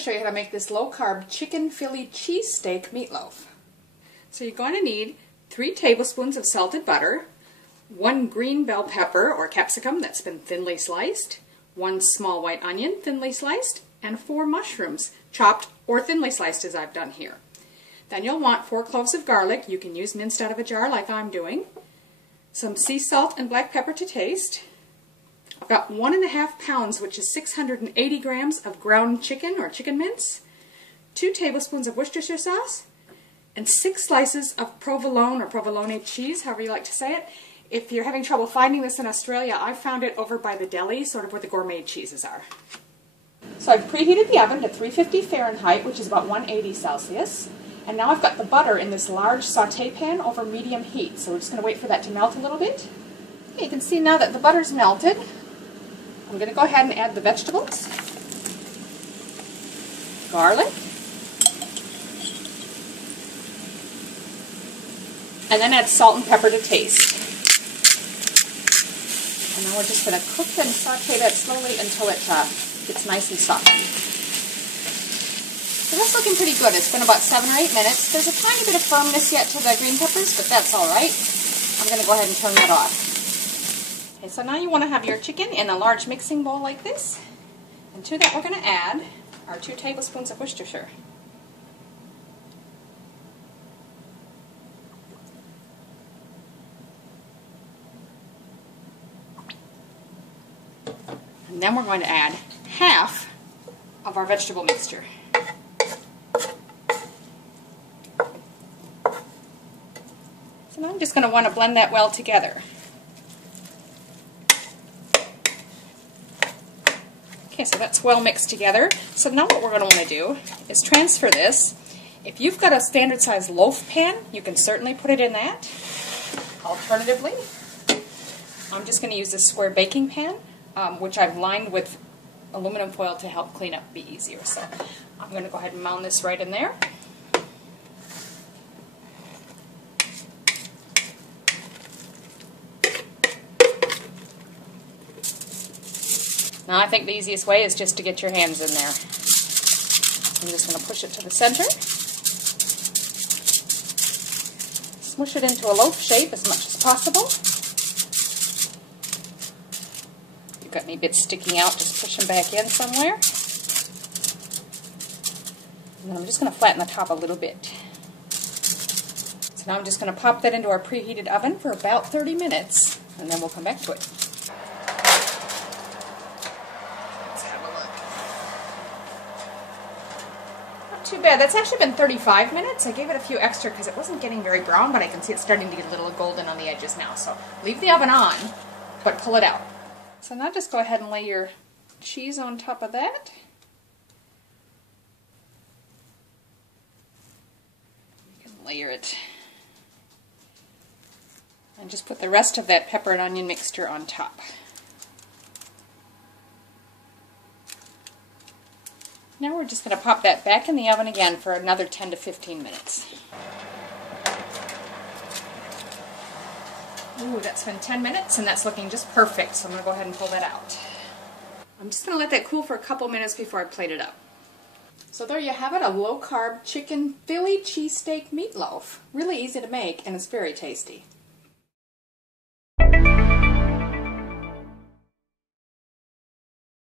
show you how to make this low-carb chicken Philly cheesesteak meatloaf. So you're going to need 3 tablespoons of salted butter, 1 green bell pepper or capsicum that's been thinly sliced, 1 small white onion thinly sliced, and 4 mushrooms, chopped or thinly sliced as I've done here. Then you'll want 4 cloves of garlic. You can use minced out of a jar like I'm doing. Some sea salt and black pepper to taste. I've got 1.5 pounds, which is 680 grams of ground chicken or chicken mince, 2 tablespoons of Worcestershire sauce, and 6 slices of provolone or provolone cheese, however you like to say it. If you're having trouble finding this in Australia, I found it over by the deli, sort of where the gourmet cheeses are. So I've preheated the oven to 350 Fahrenheit, which is about 180 Celsius. And now I've got the butter in this large sauté pan over medium heat. So we're just going to wait for that to melt a little bit. Okay, you can see now that the butter's melted. I'm going to go ahead and add the vegetables. Garlic. And then add salt and pepper to taste. And then we're just going to cook and sauté that slowly until it gets nice and soft. So that's looking pretty good. It's been about 7 or 8 minutes. There's a tiny bit of firmness yet to the green peppers, but that's all right. I'm going to go ahead and turn that off. Okay, so now you want to have your chicken in a large mixing bowl like this. And to that we're going to add our 2 tablespoons of Worcestershire. And then we're going to add half of our vegetable mixture. So now I'm just going to want to blend that well together. Okay, so that's well mixed together. So now what we're going to want to do is transfer this. If you've got a standard size loaf pan, you can certainly put it in that. Alternatively, I'm just going to use this square baking pan, which I've lined with aluminum foil to help clean up, be easier. So I'm going to go ahead and mount this right in there. Now I think the easiest way is just to get your hands in there. I'm just going to push it to the center. Smush it into a loaf shape as much as possible. If you've got any bits sticking out, just push them back in somewhere. And then I'm just going to flatten the top a little bit. So now I'm just going to pop that into our preheated oven for about 30 minutes, and then we'll come back to it. Too bad. That's actually been 35 minutes. I gave it a few extra because it wasn't getting very brown, but I can see it's starting to get a little golden on the edges now. So leave the oven on, but pull it out. So now just go ahead and lay your cheese on top of that. You can layer it. And just put the rest of that pepper and onion mixture on top. Now we're just going to pop that back in the oven again for another 10 to 15 minutes. Ooh, that's been 10 minutes and that's looking just perfect, so I'm going to go ahead and pull that out. I'm just going to let that cool for a couple minutes before I plate it up. So there you have it, a low-carb chicken Philly cheesesteak meatloaf. Really easy to make and it's very tasty.